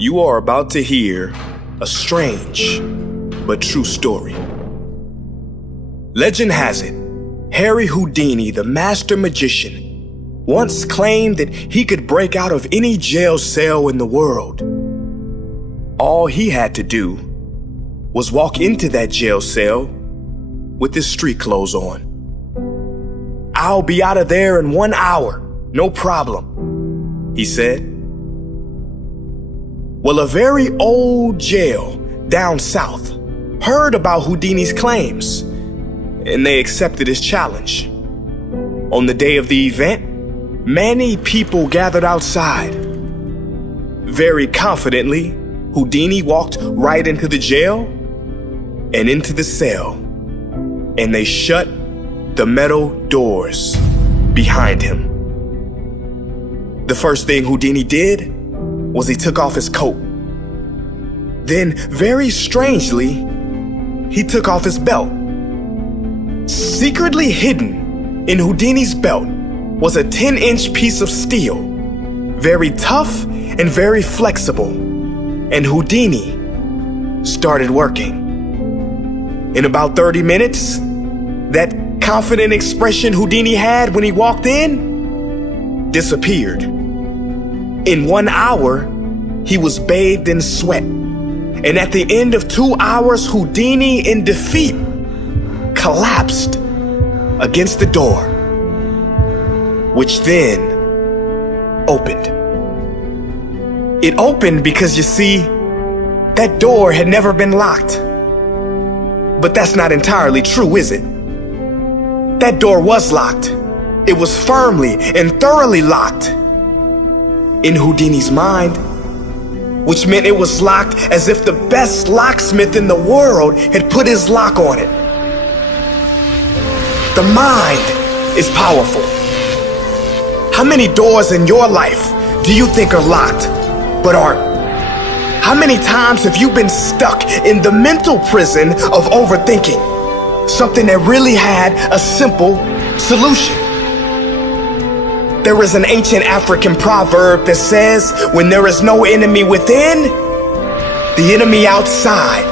You are about to hear a strange but true story. Legend has it, Harry Houdini, the master magician, once claimed that he could break out of any jail cell in the world. All he had to do was walk into that jail cell with his street clothes on. "I'll be out of there in 1 hour, no problem," he said. Well, a very old jail down south heard about Houdini's claims, and they accepted his challenge. On the day of the event, many people gathered outside. Very confidently, Houdini walked right into the jail and into the cell, and they shut the metal doors behind him. The first thing Houdini did was he took off his coat. Then, very strangely, he took off his belt. Secretly hidden in Houdini's belt was a 10-inch piece of steel, very tough and very flexible, and Houdini started working. In about 30 minutes, that confident expression Houdini had when he walked in disappeared. In 1 hour, he was bathed in sweat. And at the end of 2 hours, Houdini, in defeat, collapsed against the door, which then opened. It opened because, you see, that door had never been locked. But that's not entirely true, is it? That door was locked. It was firmly and thoroughly locked in Houdini's mind, which meant it was locked as if the best locksmith in the world had put his lock on it. The mind is powerful. How many doors in your life do you think are locked but aren't? How many times have you been stuck in the mental prison of overthinking something that really had a simple solution? There is an ancient African proverb that says, when there is no enemy within, the enemy outside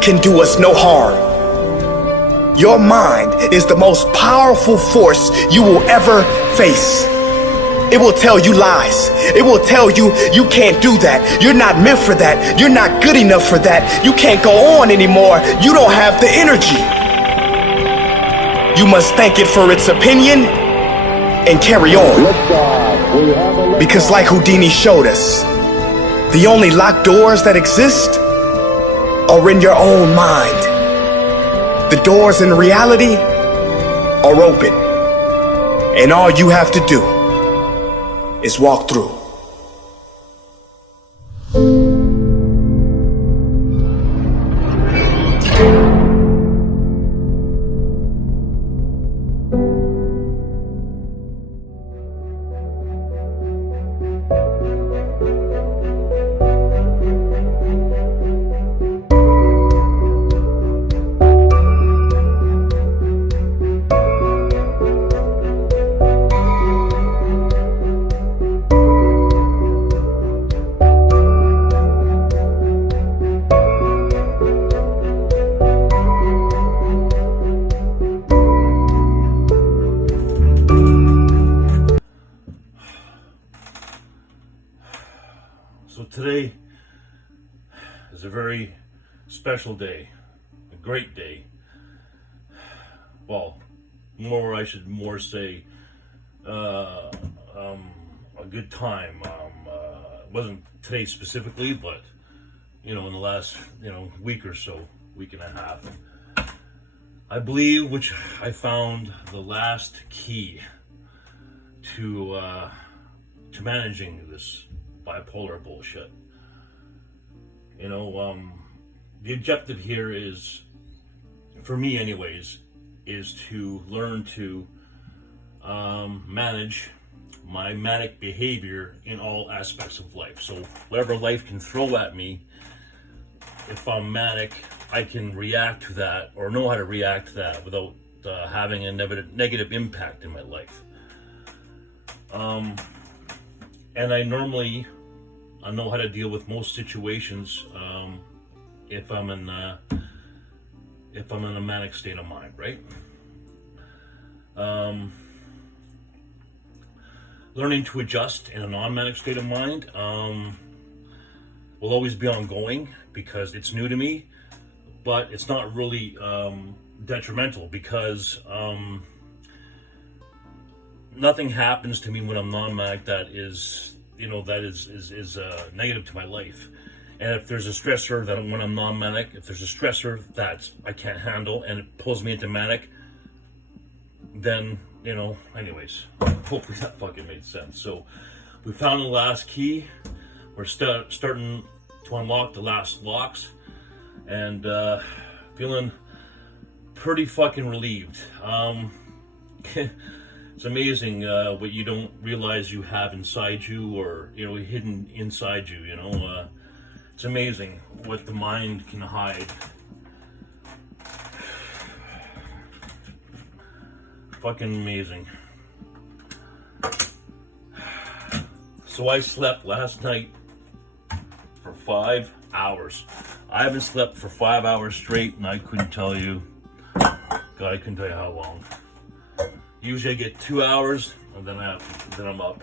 can do us no harm. Your mind is the most powerful force you will ever face. It will tell you lies. It will tell you you can't do that. You're not meant for that. You're not good enough for that. You can't go on anymore. You don't have the energy. You must thank it for its opinion and carry on. Because like Houdini showed us, the only locked doors that exist are in your own mind. The doors in reality are open, and all you have to do is walk through. So today is a very special day, a great day. Well, I should more say a good time. It wasn't today specifically, but in the last week or so, week and a half, I believe, which I found the last key to managing this bipolar bullshit. The objective here is, for me anyways, is to learn to manage my manic behavior in all aspects of life. So whatever life can throw at me, if I'm manic, I can react to that, or know how to react to that without having a negative impact in my life. And I normally I know how to deal with most situations if I'm in a manic state of mind, right? Learning to adjust in a non-manic state of mind will always be ongoing because it's new to me, but it's not really detrimental because nothing happens to me when I'm non-manic that is negative to my life. And if there's a stressor that when I'm non-manic, if there's a stressor that I can't handle and it pulls me into manic, then, anyways, hopefully that fucking made sense. So we found the last key. We're starting to unlock the last locks and feeling pretty fucking relieved. It's amazing what you don't realize you have inside you or, hidden inside you, It's amazing what the mind can hide. Fucking amazing. So I slept last night for 5 hours. I haven't slept for 5 hours straight, and I couldn't tell you how long. Usually I get 2 hours, and then I'm up,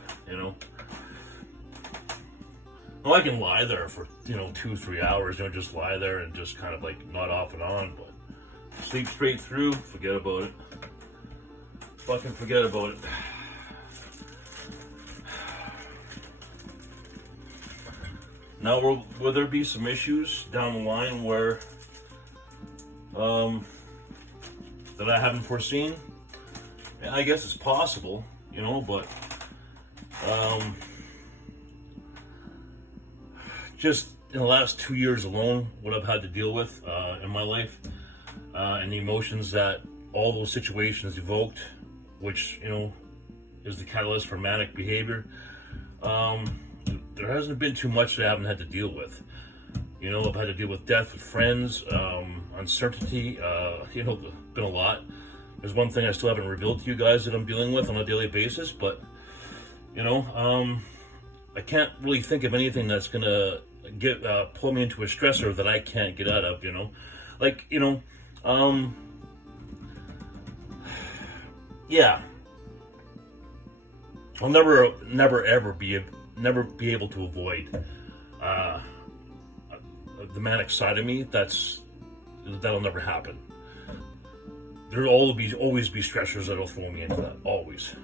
Well, I can lie there for, 2-3 hours, just lie there and just kind of like not off and on, but sleep straight through, forget about it. Fucking forget about it. Now, will there be some issues down the line where, that I haven't foreseen? I guess it's possible, but, just in the last 2 years alone, what I've had to deal with, in my life, and the emotions that all those situations evoked, which, is the catalyst for manic behavior, there hasn't been too much that I haven't had to deal with. I've had to deal with death with friends, uncertainty, been a lot. There's one thing I still haven't revealed to you guys that I'm dealing with on a daily basis, but, I can't really think of anything that's gonna pull me into a stressor that I can't get out of, yeah. I'll never ever be able to avoid the manic side of me. That'll never happen. There'll always be stressors that'll throw me into that, always.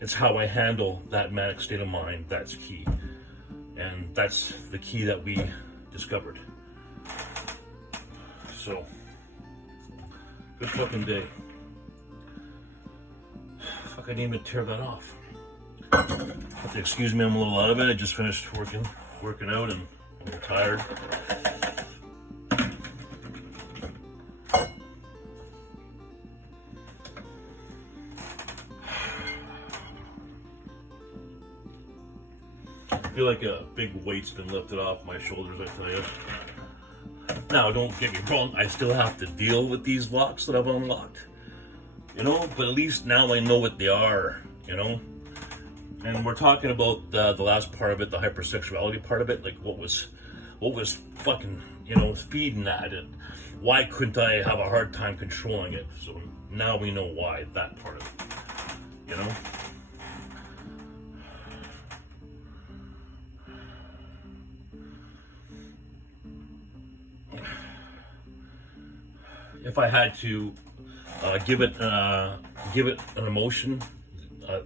It's how I handle that manic state of mind that's key. And that's the key that we discovered. So, good fucking day. Fuck, I didn't even tear that off. Have to excuse me, I'm a little out of it. I just finished working out and I'm tired. I feel like a big weight's been lifted off my shoulders, I tell you. Now, don't get me wrong, I still have to deal with these locks that I've unlocked. But at least now I know what they are, And we're talking about the last part of it, the hypersexuality part of it, like what was fucking, feeding that, and why couldn't I have a hard time controlling it? So now we know why, that part of it, If I had to give it an emotion,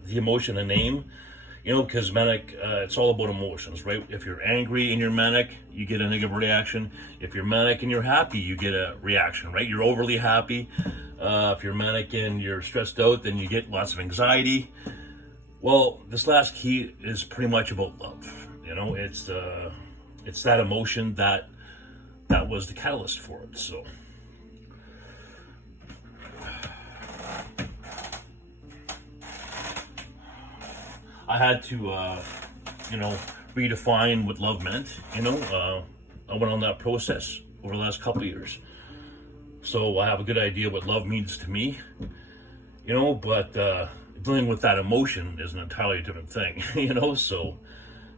the emotion a name, because manic, it's all about emotions, right? If you're angry and you're manic, you get a negative reaction. If you're manic and you're happy, you get a reaction, right? You're overly happy. If you're manic and you're stressed out, then you get lots of anxiety. Well, this last key is pretty much about love. It's that emotion that was the catalyst for it. So. I had to, redefine what love meant, I went on that process over the last couple of years. So I have a good idea what love means to me, but dealing with that emotion is an entirely different thing, so,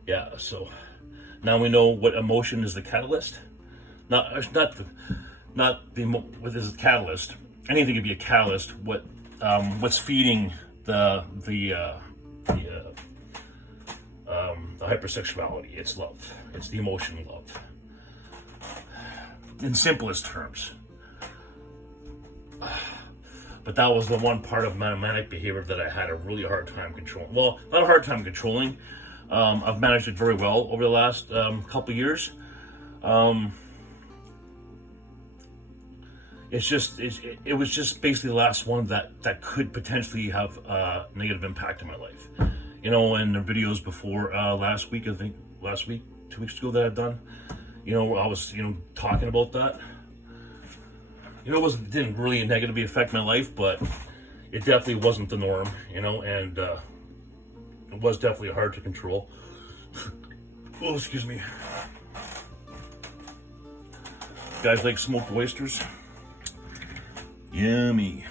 yeah, so Now we know what emotion is the catalyst. Not what is the catalyst. Anything could be a catalyst. What's feeding the hypersexuality? It's love. It's the emotion love. In simplest terms. But that was the one part of my manic behavior that I had a really hard time controlling. Well, not a hard time controlling. I've managed it very well over the last couple years. It was just basically the last one that could potentially have a negative impact in my life. You know, in the videos before last week, 2 weeks ago that I've done, you know, I was, you know, talking about that. You know, it didn't really negatively affect my life, but it definitely wasn't the norm, you know, and it was definitely hard to control. Oh, excuse me. Guys like smoked oysters? Yummy.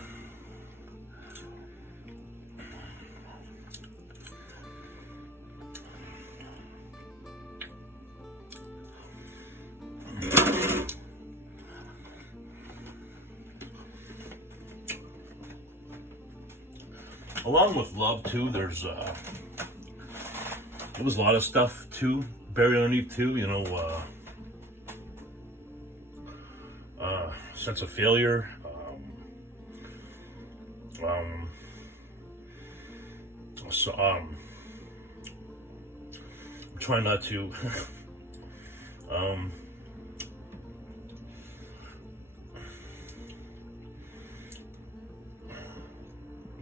Along with love too, there was a lot of stuff too buried underneath too, you know, sense of failure, I'm trying not to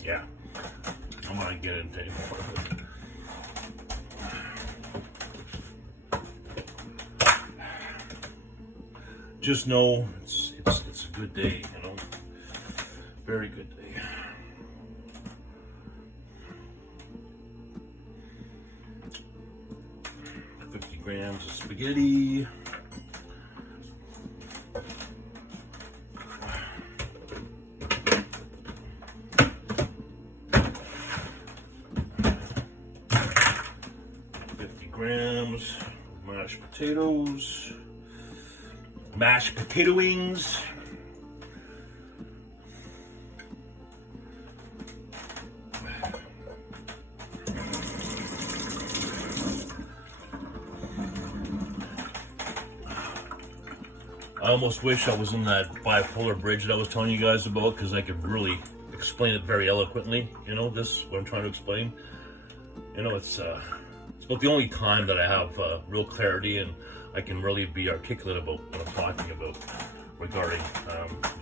yeah, I'm not gonna get into any more of it. Just know it's a good day, you know, very good day. Grams of spaghetti. Grams of mashed potatoes, mashed potato wings, I almost wish I was in that bipolar bridge that I was telling you guys about, because I could really explain it very eloquently. You know, what I'm trying to explain. You know, it's about the only time that I have real clarity and I can really be articulate about what I'm talking about regarding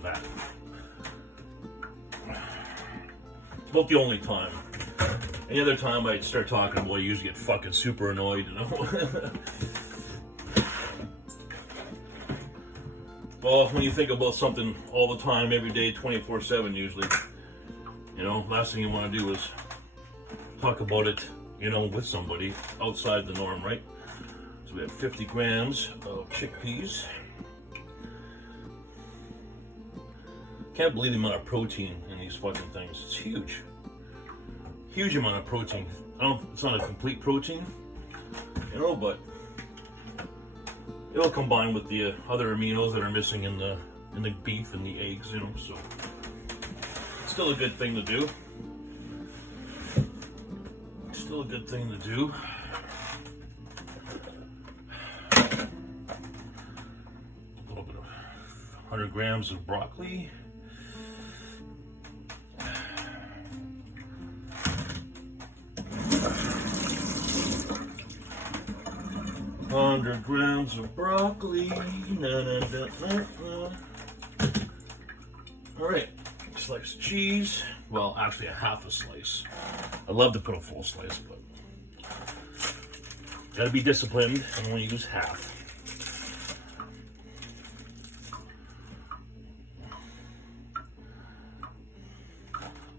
that. It's about the only time. Any other time I'd start talking, boy, I usually get fucking super annoyed, you know? Well, when you think about something all the time, every day, 24/7 usually, you know, last thing you want to do is talk about it, you know, with somebody outside the norm, right? So we have 50 grams of chickpeas. Can't believe the amount of protein in these fucking things. It's huge. Huge amount of protein. It's not a complete protein, you know, but it'll combine with the other aminos that are missing in the beef and the eggs, you know, so it's still a good thing to do. Still a good thing to do. A little bit of 100 grams of broccoli. 100 grams of broccoli. Alright, slice of cheese. Well, actually a half a slice. I love to put a full slice, but gotta be disciplined and only use half.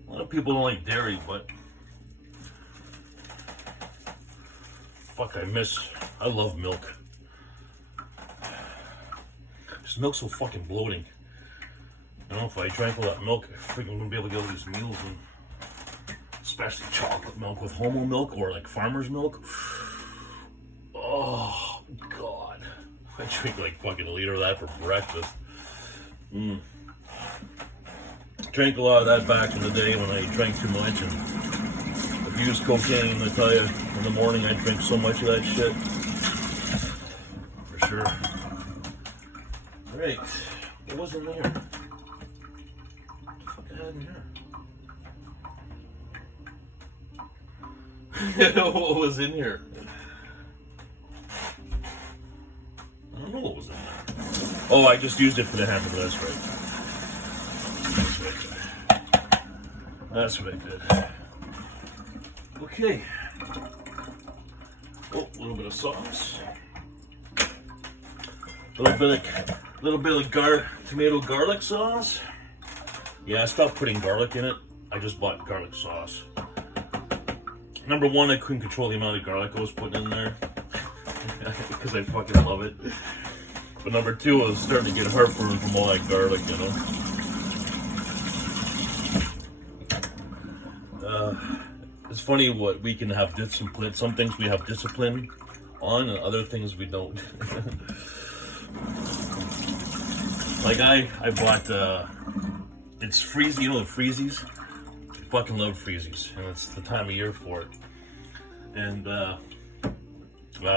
A lot of people don't like dairy, but fuck, I love milk. This milk's so fucking bloating. You know, if I drank all that milk, I freaking wouldn't be able to get all these meals, and especially chocolate milk with homo milk or like farmer's milk. Oh, I drink like fucking a liter of that for breakfast. Drank a lot of that back in the day when I drank too much and abused cocaine. I tell you, in the morning I drink so much of that shit. For sure. Alright, what was in there? What the fuck I had in here? What was in here? I don't know what was in there. Oh, I just used it for the hamburger, that's right. That's what I did. Okay. Oh, a little bit of sauce. A little bit of tomato garlic sauce. Yeah, I stopped putting garlic in it. I just bought garlic sauce. Number one, I couldn't control the amount of garlic I was putting in there because I fucking love it. But number two, I was starting to get heartburn from all that garlic, you know. It's funny what we can have discipline. Some things we have discipline on, and other things we don't. Like I bought it's freezy. You know the freezies? I fucking love freezies, and it's the time of year for it. And I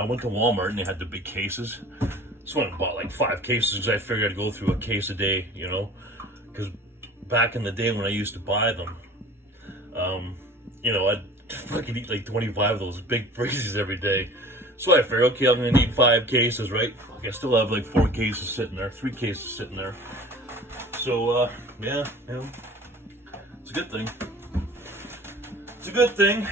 went to Walmart and they had the big cases. So I bought like 5 cases because I figured I'd go through a case a day, you know. Because back in the day when I used to buy them, you know, I'd fucking eat like 25 of those big freezies every day. So I figured, okay, I'm gonna need 5 cases, right? I still have like 4 cases sitting there, 3 cases sitting there. So, yeah, you know, it's a good thing. It's a good thing.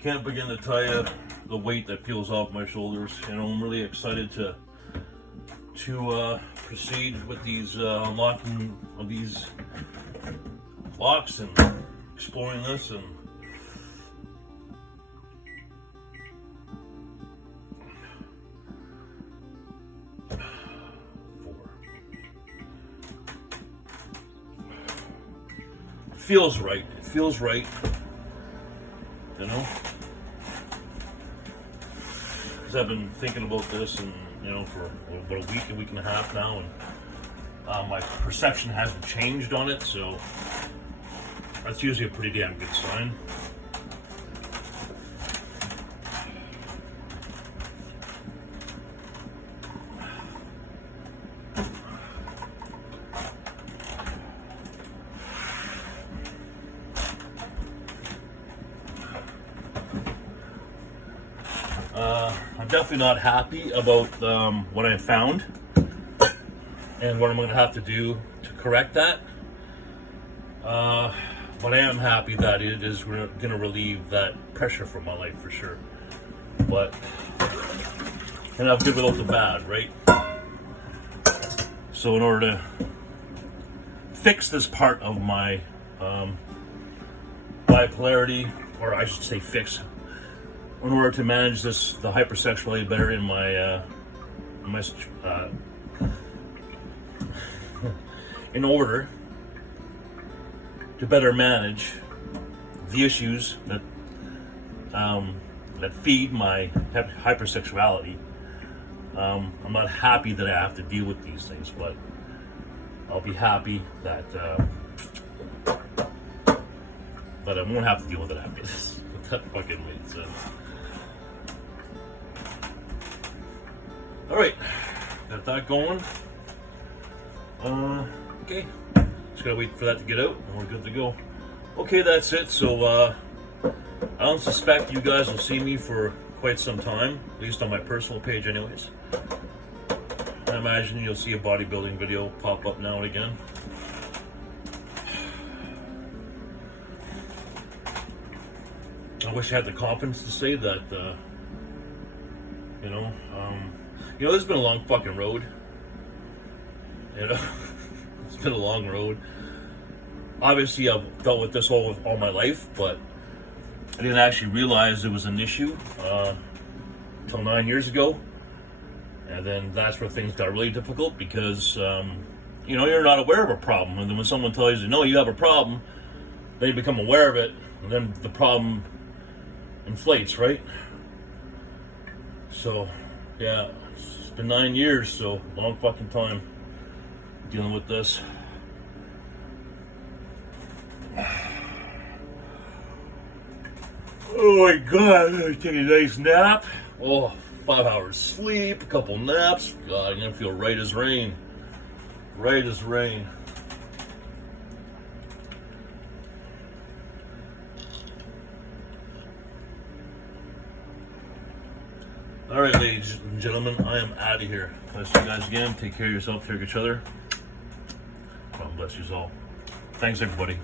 Can't begin to tell you the weight that feels off my shoulders. You know, I'm really excited to proceed with these unlocking of these locks and exploring this and feels right. It feels right. You know? Because I've been thinking about this and, you know, for about a week and a half now, and my perception hasn't changed on it, so that's usually a pretty damn good sign. I'm definitely not happy about what I found and what I'm going to have to do to correct that. But I am happy that it is going to relieve that pressure from my life for sure. But and I've good without the bad, right? So in order to fix this part of my bipolarity, or I should say fix, in order to manage the hypersexuality better in my in order to better manage the issues that that feed my hypersexuality, I'm not happy that I have to deal with these things, but I'll be happy that I won't have to deal with it after this. That fucking made sense. Alright, got that going. Okay, just gotta wait for that to get out and we're good to go. Okay, that's it. So I don't suspect you guys will see me for quite some time, at least on my personal page anyways. I imagine you'll see a bodybuilding video pop up now and again. I wish I had the confidence to say that, you know, this has been a long fucking road. You know, it's been a long road. Obviously, I've dealt with this all my life, but I didn't actually realize it was an issue until 9 years ago. And then that's where things got really difficult because, you know, you're not aware of a problem. And then when someone tells you, no, you have a problem, then you become aware of it, and then the problem inflates, right? So, yeah, it's been 9 years, so long fucking time dealing with this. Oh my god, I'm gonna take a nice nap. Oh, 5 hours sleep, a couple naps. God, I'm gonna feel right as rain. Right as rain. All right, ladies and gentlemen, I am out of here. I'll see you guys again. Take care of yourself, take care of each other. God bless you all. Thanks, everybody.